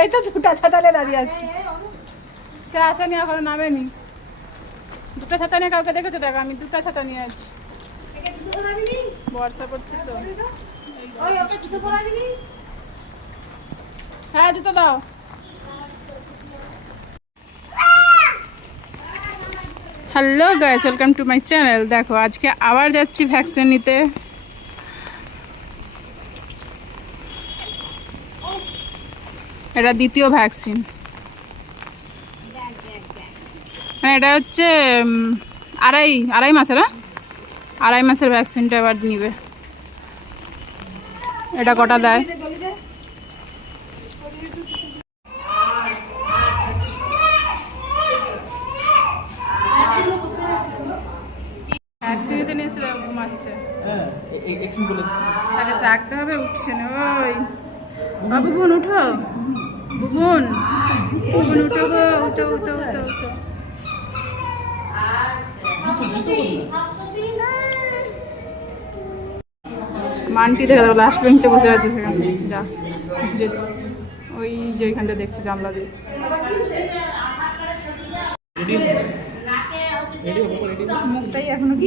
এই তো দুটা ছাতালে দাঁড়িয়ে আছে। সে আসেনি এখন নামেনি। দুটো ছাতা নিয়ে কাউকে দেখেছ? দেখো, আমি দুটো ছাতা নিয়ে আছি। বর্ষা পড়ছে তো। হ্যাঁ জুতো দাও। Hello guys, welcome to my channel. দেখো, আজকে আবার যাচ্ছি ভ্যাকসিন নিতে। এটা দ্বিতীয় ভ্যাকসিন মানে এটা হচ্ছে আড়াই আড়াই মাসের হ্যাঁ? আড়াই মাসের ভ্যাকসিনটা এবার নিবে। এটা কটা দেয়? ভ্যাকসিন নিতে নিয়েছিল ঘুমাচ্ছে হ্যাঁ তাকে জাগতে হবে উঠছে না ওই। ও বোন উঠো। বুবুন বুবুন উঠো গো, উঠো উঠো উঠো উঠো। মানটি দেখা দেবো লাস্ট বেঞ্চে বসে আছে সেখানে। যা ওই যে ওইখানটা দেখছে জানলা দিয়ে। মুখটাই এখনও কি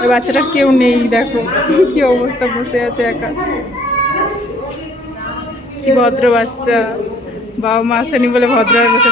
ওই বাচ্চাটার কেউ নেই, দেখো। কি অবস্থা, বসে আছে একা। কি ভদ্র বাচ্চা। বাবা মা আসেনি বলে ভদ্র হয়ে বসে